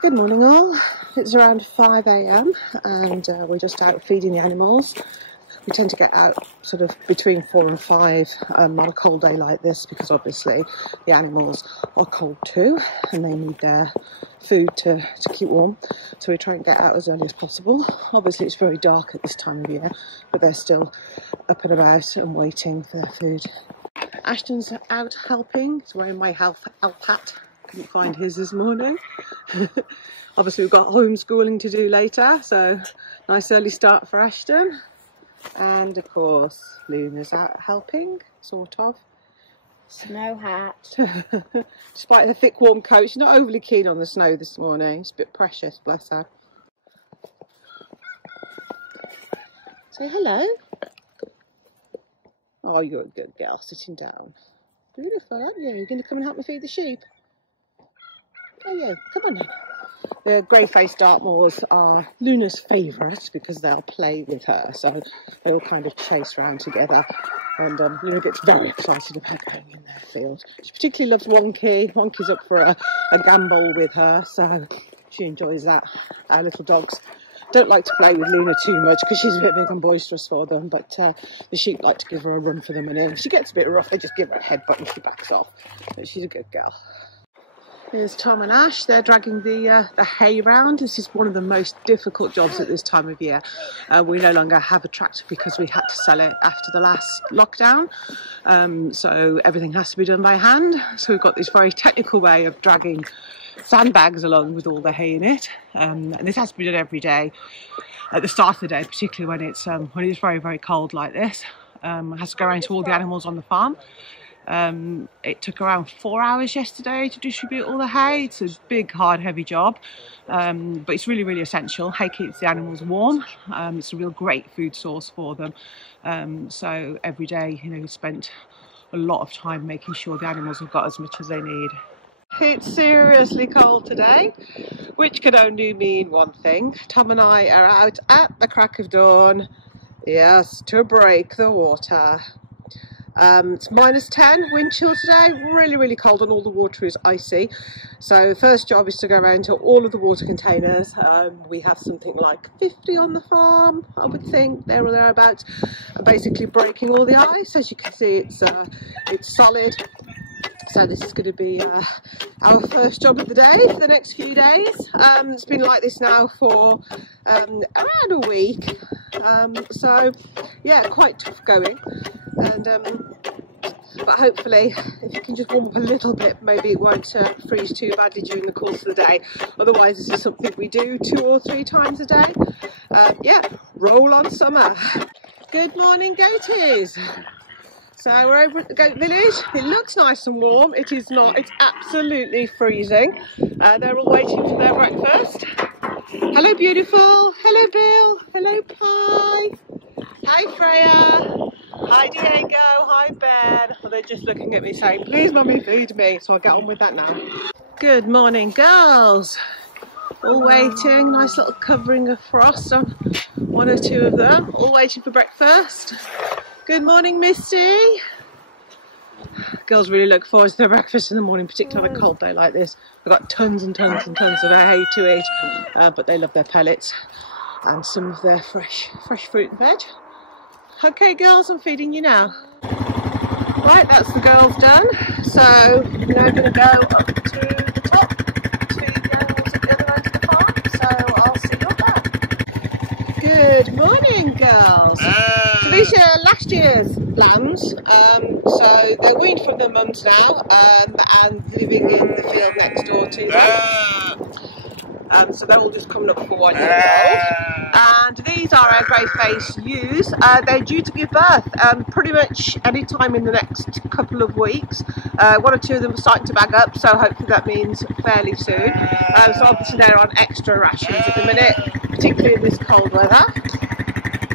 Good morning all. It's around 5 a.m. and we're just out feeding the animals. We tend to get out sort of between 4 and 5 on a cold day like this because obviously the animals are cold too and they need their food to keep warm. So we try and get out as early as possible. Obviously it's very dark at this time of year, but they're still up and about and waiting for their food. Ashton's out helping. He's wearing my elf hat. Couldn't find his this morning. Obviously we've got homeschooling to do later, so nice early start for Ashton. And of course Luna's out helping, sort of. Snow hat. Despite the thick warm coat, she's not overly keen on the snow this morning. It's a bit precious, bless her. Say hello. Oh, you're a good girl, sitting down. Beautiful, aren't you? You're going to come and help me feed the sheep? Oh yeah, come on then. The grey-faced Dartmoors are Luna's favourite because they'll play with her, so they all kind of chase around together. And Luna gets very excited about going in their field. She particularly loves Wonky. Wonky's up for a gambol with her, so she enjoys that. Our little dogs don't like to play with Luna too much because she's a bit big and boisterous for them, but the sheep like to give her a run for the money. If she gets a bit rough, they just give her a headbutt and she backs off. But she's a good girl. Here's Tom and Ash. They're dragging the hay round. This is one of the most difficult jobs at this time of year. We no longer have a tractor because we had to sell it after the last lockdown. So everything has to be done by hand. So we've got this very technical way of dragging sandbags along with all the hay in it. And this has to be done every day at the start of the day, particularly when it's very, very cold like this. It has to go around to all the animals on the farm. It took around 4 hours yesterday to distribute all the hay. It's a big, hard, heavy job, but it's really, really essential. Hay keeps the animals warm. It's a real great food source for them. So every day, we spent a lot of time making sure the animals have got as much as they need. It's seriously cold today, which could only mean one thing. Tom and I are out at the crack of dawn, yes, to break the water. It's -10, wind chill today, really, really cold, and all the water is icy. So the first job is to go around to all of the water containers. We have something like 50 on the farm, I would think, there or thereabouts, and basically breaking all the ice. As you can see, it's solid. So this is going to be our first job of the day for the next few days. It's been like this now for around a week. So yeah, quite tough going. And but hopefully if you can just warm up a little bit, maybe it won't freeze too badly during the course of the day. Otherwise this is something we do 2 or 3 times a day. Yeah, roll on summer. Good morning, goaties. So we're over at the goat village. It looks nice and warm. It is not. It's absolutely freezing. They're all waiting for their breakfast. Hello, beautiful. Hello, Bill. Hello, Pie. Hi, Freya. Hi, Diego. Hi, Ben. Well, they're just looking at me saying, please, Mummy, feed me. So I'll get on with that now. Good morning, girls. All waiting. Nice little covering of frost on 1 or 2 of them. All waiting for breakfast. Good morning, Misty. Girls really look forward to their breakfast in the morning, particularly on a cold day like this. We've got tons and tons and tons of hay to eat, but they love their pellets and some of their fresh fruit and veg. Okay, girls, I'm feeding you now. Right, that's the girls done. So now I'm going to go up to the top to feed the animals at the other end of the farm. So I'll see you up there. Good morning, girls. So these are last year's lambs, so they're weaned from their mums now and living in the field next door to them. So they're all just coming up for 1 year old. And these are our grey-faced ewes. They're due to give birth pretty much any time in the next couple of weeks. 1 or 2 of them are starting to bag up, so hopefully that means fairly soon. So obviously they're on extra rations at the minute, particularly in this cold weather.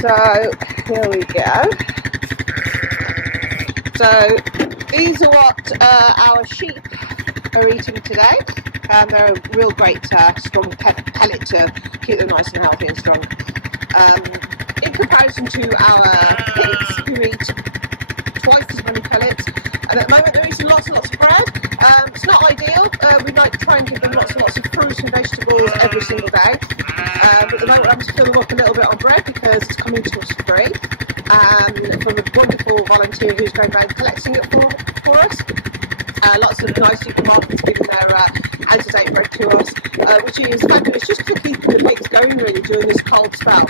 So here we go. So these are what our sheep are eating today. They're a real great strong pellet to keep them nice and healthy and strong. In comparison to our pigs, who eat twice as many pellets, and at the moment they're eating lots and lots of bread. It's not ideal. We like to try and give them lots and lots of fruit fruit and vegetables every single day. At the moment I'm just filling up a little bit on bread because it's coming to us free from a wonderful volunteer who's going around collecting it for us. Lots of nice supermarkets giving their out-of-date bread to us, which is fabulous just to keep the pigs going really during this cold spell.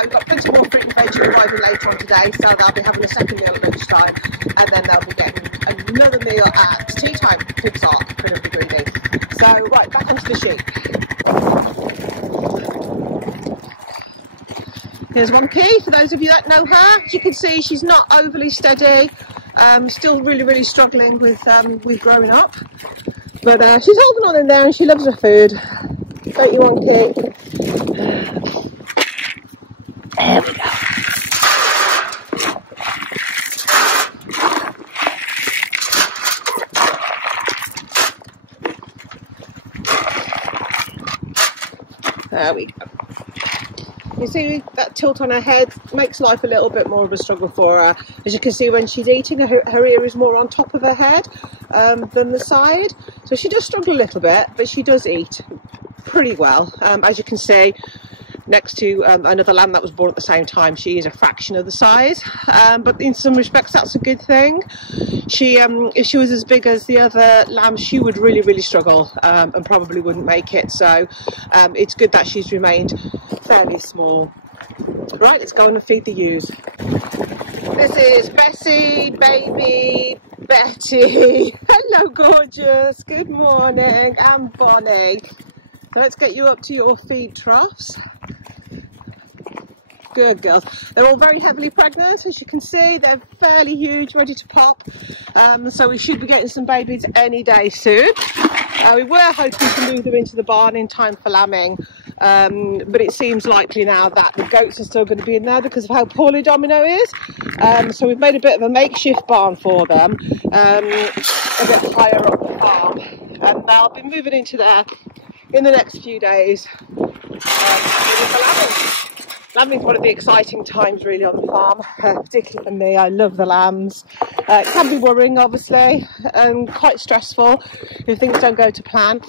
We've got plenty more fruit and veg arriving later on today, so they'll be having a second meal at lunchtime, and then they'll be getting another meal at tea time. Pigs are incredibly greedy. So right, back onto the sheep. Here's Monkey, for those of you that know her. As you can see, she's not overly steady. Still really struggling with growing up, but she's holding on in there and she loves her food, don't you, Monkey? There we go. There we go. You see that tilt on her head makes life a little bit more of a struggle for her. As you can see, when she's eating, her ear is more on top of her head than the side. So she does struggle a little bit, but she does eat pretty well. As you can see, next to another lamb that was born at the same time, she is a fraction of the size. But in some respects, that's a good thing. She, if she was as big as the other lambs, she would really struggle and probably wouldn't make it. So it's good that she's remained fairly small. Right, let's go on and feed the ewes. This is Bessie, baby Betty. Hello, gorgeous. Good morning. And Bonnie. So let's get you up to your feed troughs. Good girls. They're all very heavily pregnant, as you can see. They're fairly huge, ready to pop. So we should be getting some babies any day soon. We were hoping to move them into the barn in time for lambing, but it seems likely now that the goats are still going to be in there because of how poorly Domino is. So we've made a bit of a makeshift barn for them, a bit higher up the farm, and they'll be moving into there in the next few days. Lambing is one of the exciting times really on the farm, particularly for me. I love the lambs. It can be worrying, obviously, and quite stressful if things don't go to plan.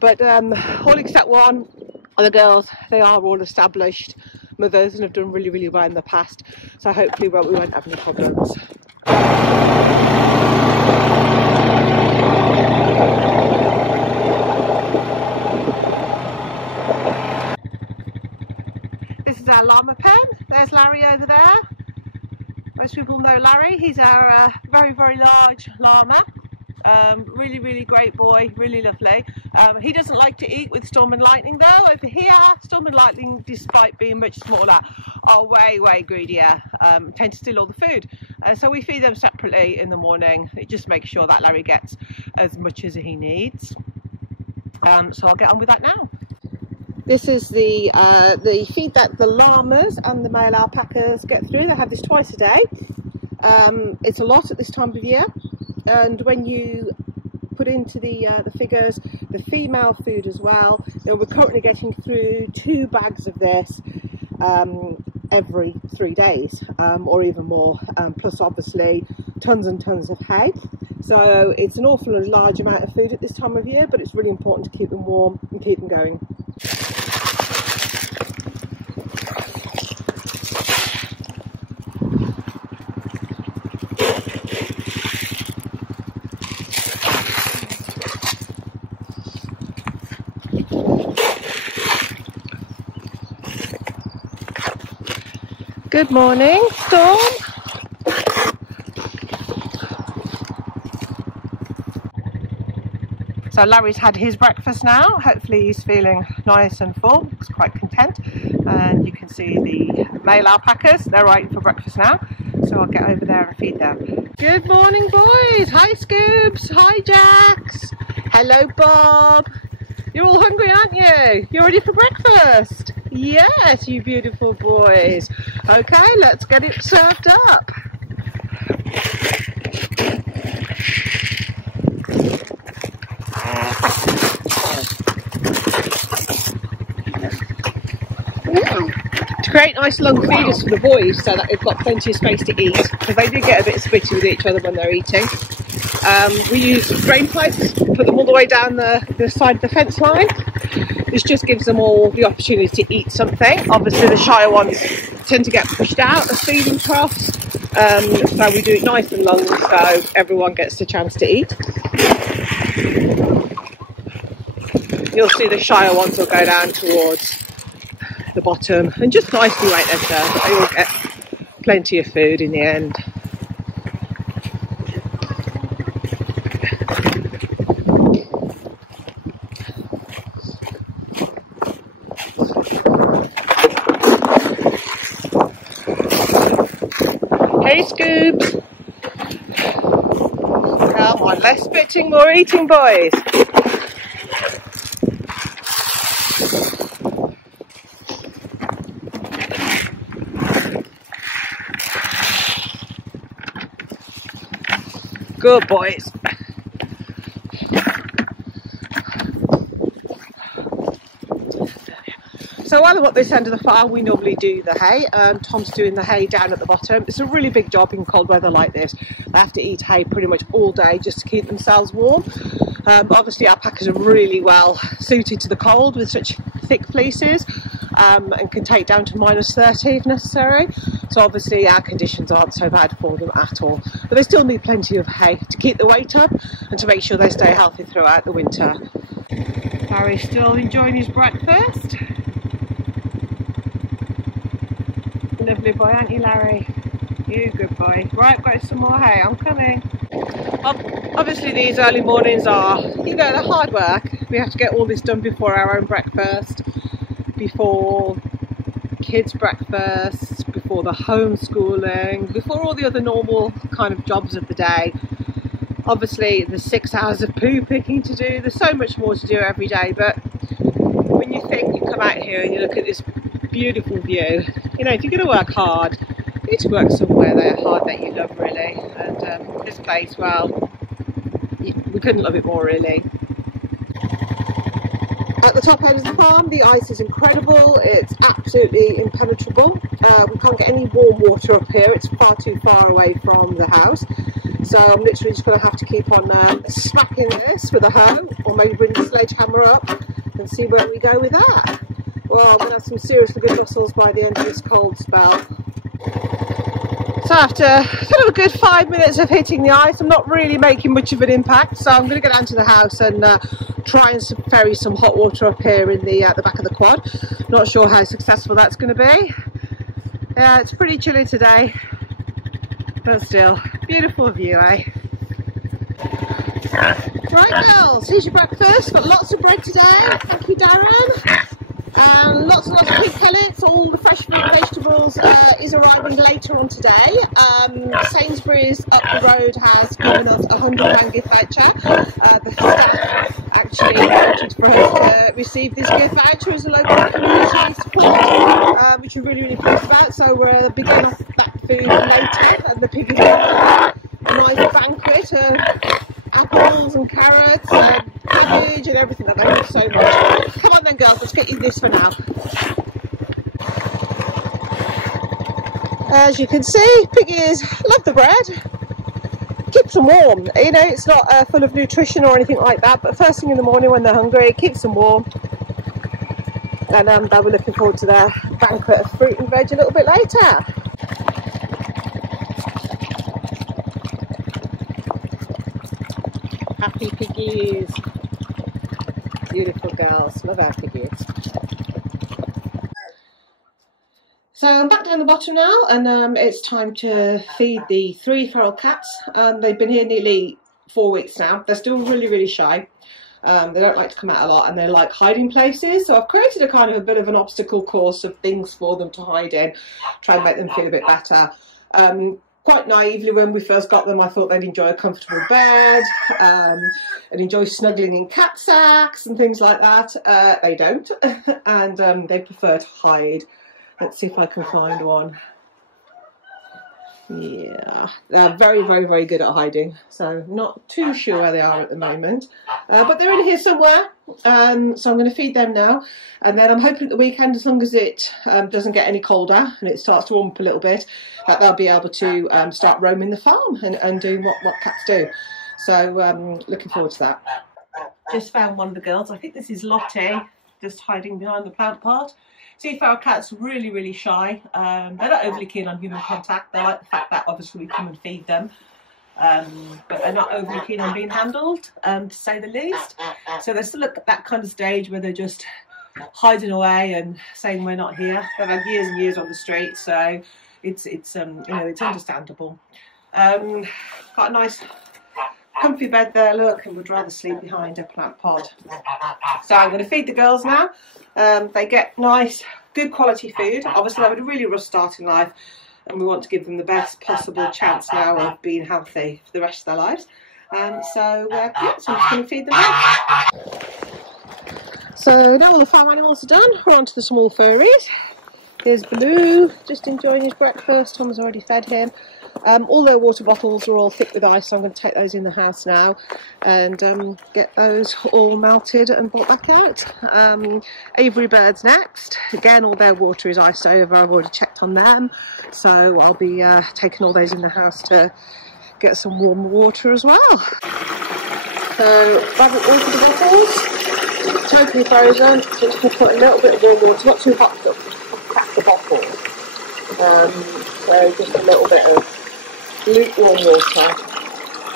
But all except one of the girls, they are all established mothers and have done really well in the past. So hopefully we won't have any problems. This is our llama pen. There's Larry over there. Most people know Larry. He's our very large llama. Really great boy, really lovely. He doesn't like to eat with Storm and Lightning though. Over here, Storm and Lightning, despite being much smaller, are way greedier, tend to steal all the food. So we feed them separately in the morning. It just makes sure that Larry gets as much as he needs. So I'll get on with that now. This is the feed that the llamas and the male alpacas get through. They have this twice a day. It's a lot at this time of year, and when you put into the figures the female food as well, we're currently getting through 2 bags of this every 3 days, or even more, plus obviously tons and tons of hay. So it's an awful large amount of food at this time of year, but it's really important to keep them warm and keep them going. Good morning, Storm. So Larry's had his breakfast now. Hopefully he's feeling nice and full. Looks quite content. And you can see the male alpacas. They're right for breakfast now. So I'll get over there and feed them. Good morning, boys. Hi, Scoobs. Hi, Jax. Hello, Bob. You're all hungry, aren't you? You're ready for breakfast? Yes, you beautiful boys. Okay, let's get it served up. To create nice long feeders for the boys so that they've got plenty of space to eat, because they do get a bit spitty with each other when they're eating. We use drain pipes put them all the way down the side of the fence line. This just gives them all the opportunity to eat something. Obviously the shyer ones tend to get pushed out of feeding troughs, so we do it nice and long so everyone gets the chance to eat. You'll see the shyer ones will go down towards the bottom and just nicely wait their turn. They all get plenty of food in the end. Hey Scoops! Come on, less spitting, more eating, boys! Good boys! So while I'm at this end of the farm, we normally do the hay. Tom's doing the hay down at the bottom. It's a really big job in cold weather like this. They have to eat hay pretty much all day just to keep themselves warm. Obviously alpacas are really well suited to the cold with such thick fleeces, and can take down to -30 if necessary. So obviously our conditions aren't so bad for them at all. But they still need plenty of hay to keep the weight up and to make sure they stay healthy throughout the winter. Harry's still enjoying his breakfast. Lovely boy, aren't you, Larry? You good boy. Right, got some more hay. I'm coming. Obviously, these early mornings are, you know, they're hard work. We have to get all this done before our own breakfast, before kids' breakfast, before the homeschooling, before all the other normal kind of jobs of the day. Obviously, there's 6 hours of poo picking to do. There's so much more to do every day. But when you think you come out here and you look at this beautiful view, you know, if you're going to work hard, you need to work somewhere hard that you love, really. And this place, well, we couldn't love it more, really. At the top end of the farm, the ice is incredible. It's absolutely impenetrable. We can't get any warm water up here. It's far too far away from the house. So I'm literally just going to have to keep on smacking this with a hoe, or maybe bring the sledgehammer up and see where we go with that. Well, I'm going to have some seriously good muscles by the end of this cold spell. So after sort of a good 5 minutes of hitting the ice, I'm not really making much of an impact. So I'm going to go down to the house and try and ferry some hot water up here in the back of the quad. Not sure how successful that's going to be. Yeah, it's pretty chilly today, but still, beautiful view, eh? Right, girls, here's your breakfast. Got lots of bread today. Thank you, Darren. Lots and lots of pig pellets. All the fresh fruit and vegetables is arriving later on today. Sainsbury's up the road has given us a £100 gift voucher. The staff actually voted for us to receive this gift voucher as a local community support, which we're really, really pleased about. So we're beginning off that food later, and the pig is a nice banquet of apples and carrots and cabbage and everything that they love so much. Come on then, girls, let's get you this for now. As you can see, piggies love the bread. Keeps them warm. You know, it's not full of nutrition or anything like that, but first thing in the morning when they're hungry, it keeps them warm. And they'll be looking forward to their banquet of fruit and veg a little bit later. Happy piggies. Beautiful girls. Love our piggies. So I'm back down the bottom now, and it's time to feed the 3 feral cats. They've been here nearly 4 weeks now. They're still really, really shy. They don't like to come out a lot, and they like hiding places. So I've created a kind of a bit of an obstacle course of things for them to hide in, try and make them feel a bit better. Quite naively, when we first got them, I thought they'd enjoy a comfortable bed and enjoy snuggling in cat sacks and things like that. They don't, and they prefer to hide. Let's see if I can find one. Yeah, they're very, very, very good at hiding. So not too sure where they are at the moment. But they're in here somewhere. So I'm going to feed them now. And then I'm hoping at the weekend, as long as it doesn't get any colder and it starts to warm up a little bit, that they'll be able to start roaming the farm and doing what cats do. So looking forward to that. just found one of the girls. I think this is Lottie, just hiding behind the plant pot. Sea feral cats are really, really shy. They're not overly keen on human contact. They like the fact that obviously we come and feed them. But they're not overly keen on being handled, to say the least. So they're still at that kind of stage where they're just hiding away and saying we're not here. They've had years and years on the street, so it's you know, it's understandable. Got a nice comfy bed there, look, and would rather sleep behind a plant pot. So I'm going to feed the girls now. They get nice, good quality food. Obviously, they've had a really rough start in life, and we want to give them the best possible chance now of being healthy for the rest of their lives. Yeah, so I'm just going to feed them now. So now all the farm animals are done, we're on to the small furries. Here's Baloo, just enjoying his breakfast. Tom's already fed him. All their water bottles are all thick with ice, so I'm going to take those in the house now and get those all melted and brought back out. Aviary birds next. Again, all their water is iced over. I've already checked on them, so I'll be taking all those in the house to get some warm water as well. So rabbit water bottles, totally frozen, so just going to put a little bit of warm water, not too hot, but crack the bottle. So just a little bit of lukewarm water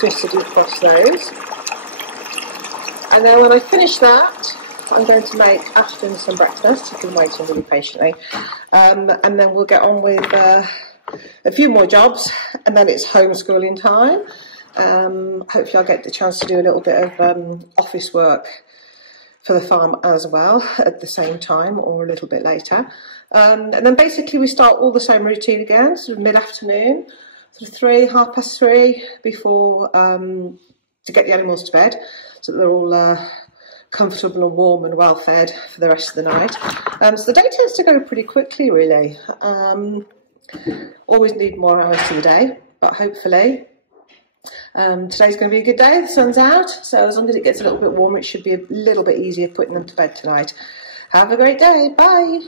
just to defrost those. And then when I finish that, I'm going to make Ashton some breakfast. He's been waiting really patiently. And then we'll get on with a few more jobs, and then it's homeschooling time. Hopefully I'll get the chance to do a little bit of office work for the farm as well at the same time, or a little bit later. And then basically we start all the same routine again, sort of mid-afternoon, sort of 3:30 before, to get the animals to bed, so that they're all comfortable and warm and well fed for the rest of the night. So the day tends to go pretty quickly, really. Always need more hours to the day, but hopefully today's going to be a good day. The sun's out, so as long as it gets a little bit warmer, it should be a little bit easier putting them to bed tonight. Have a great day. Bye.